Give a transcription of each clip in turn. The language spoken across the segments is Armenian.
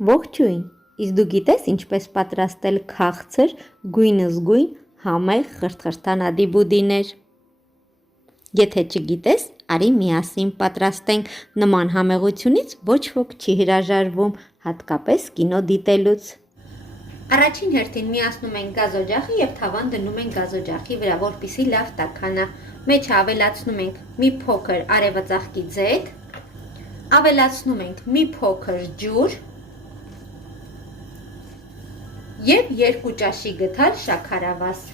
Ողջույն, իսկ դու գիտես ինչպես պատրաստել քաղցր, գույնզգույն, համեղ խրթխրթանադի բուդիներ։ Եթե չգիտես, արի միասին պատրաստենք, նման համեղությունից ոչ ոք չի հրաժարվում, հատկապես կինո դիտելուց։ Առաջին հերթին միացնում ենք գազօջախը և թավան դնում ենք գազօջախի վրա, որպեսզի լավ տաքանա։ Մեջը ավելացնում ենք մի փոքր արևածաղկի ձետ, ավելացնում ենք մի փոքր ջուր և 2 ճաշի գթալ շաքարավազ։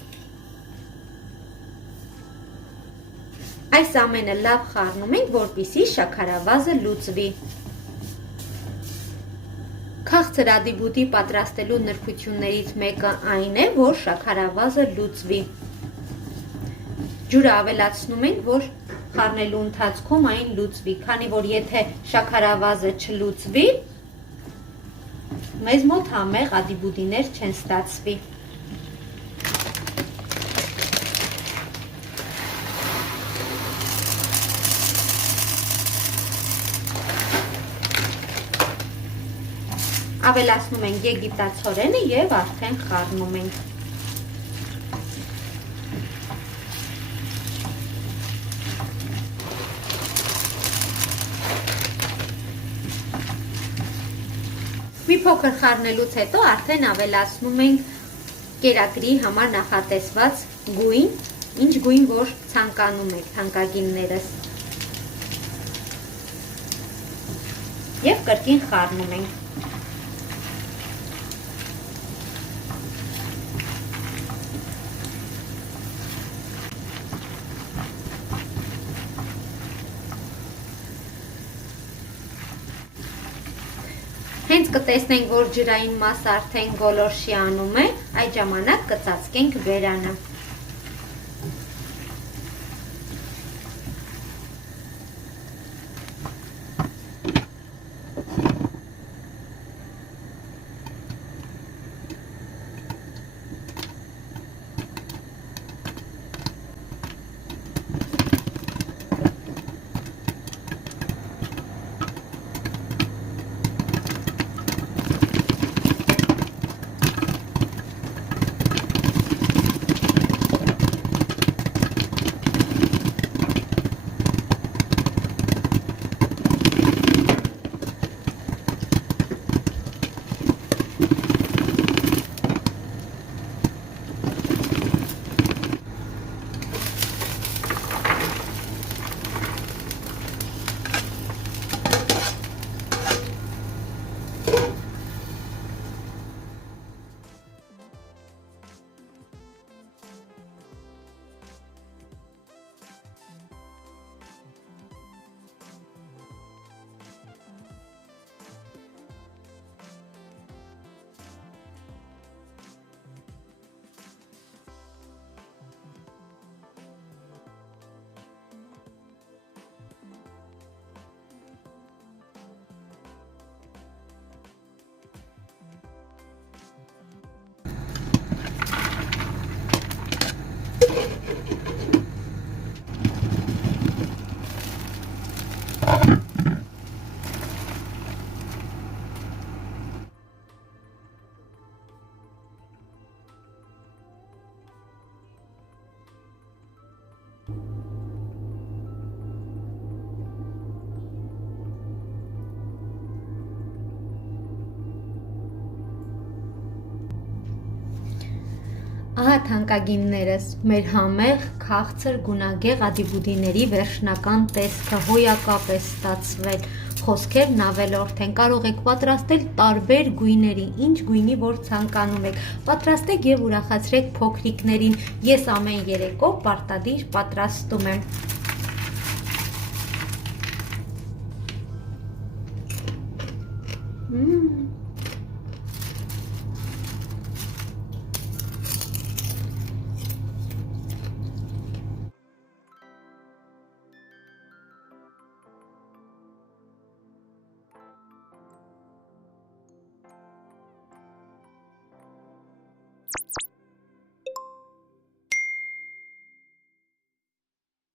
Այս ամենը լավ խառնում ենք, որպեսզի շաքարավազը լուծվի։ Քաղցր ադիբուդի պատրաստելու նրբություններից մեկը այն է, որ շաքարավազը լուծվի։ Ջուրը ավելացնում ենք, որ խառնելու ընթացքում այն լուծվի, քանի որ եթե շաքարավազը չլուծվի, մեզ մոտ համեղ ադիբուդիներ չեն ստացվի։ Ավելացնում ենք եգիպտացորենը և արդեն խառնում ենք։ Մի փոքր խառնելուց հետո արդեն ավելացնում ենք կերակրի համար նախատեսված գույն, ինչ գույն որ ցանկանում եք թանկագիններս։ Եվ կրկին խառնում ենք։ Հենց կտեսնենք, որ ջրային մասը արդեն գոլորշիանում է, այդ ժամանակ կծածկենք բերանը։ Ահա թանկագիններս, մեր համեղ, քաղցր, գունագեղ ադիբուդիների վերջնական տեսքը հոյակապ է ստացվել, խոսքերն ավելորդ են, կարող եք պատրաստել տարբեր գույների, ինչ գույնի որ ցանկանում եք, պատրաստեք և ուրախացրեք փոքրիկներին, ես ամեն երեկո պարտադիր պատրաստում եմ։